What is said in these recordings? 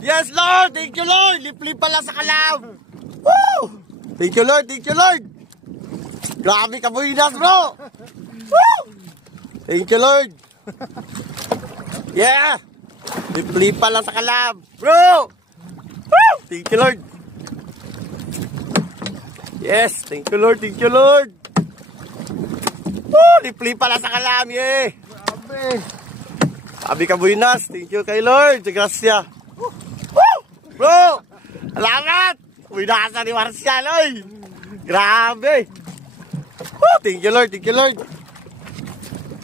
Yes, Lord! Thank you, Lord! Lip-lip pala sa kalam! Woo! Thank you, Lord! Thank you, Lord! Grabe ka, buinas, bro! Woo! Thank you, Lord! Yeah! Lip-lip pala sa kalam! Bro! Woo! Thank you, Lord! Yes! Thank you, Lord! Thank you, Lord! Woo! Lip-lip pala sa kalam! Yeah! Grabe! Sabi ka, buinas! Thank you kay Lord! Gracia! Bro! Salamat! Winasa ni Marcial, oy! Grabe! Woo! Thank you, Lord! Thank you, Lord!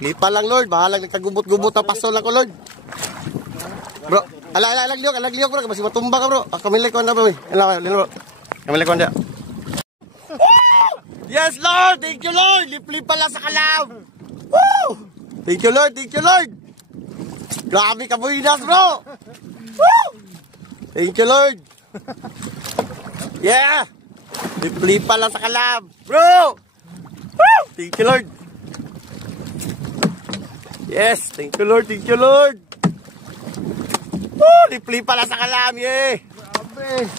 Lipa lang, Lord. Bahalang nagkagubot-gubot na paso lang ko, Lord. Bro! Alagliyok, bro. Masih matumba ka, bro. Kamilay ko na, bro. Bro. Kamilay ko na. Yes, Lord! Thank you, Lord! Lip-lip pala sa kalam! Woo! Thank you, Lord! Thank you, Lord! Grabe ka, buinas, bro! Woo! Thank you, Lord. Yeah. Lip-lip pala sa kalam. Bro. Woo! Thank you, Lord. Yes. Thank you, Lord. Thank you, Lord. Woo! Lip-lip pala sa kalam. Yeah. Grabe!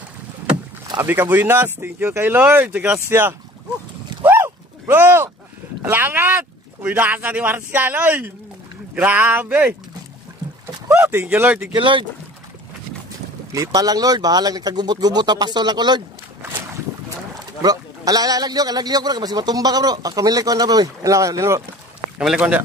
Sabi ka, buinas. Thank you kay Lord. Gracia. Woo! Bro. Salamat. Winasa ni Marcial, oy. Grabe. Woo! Thank you, Lord. Thank you, Lord. Lipa lang, Lord. Bahalang nagkagubot-gubot na paso lang ko, Lord. Bro, alagliyok, bro. Masih matumba ka, bro. Kamilay ko na, bro. Kamilay ko na.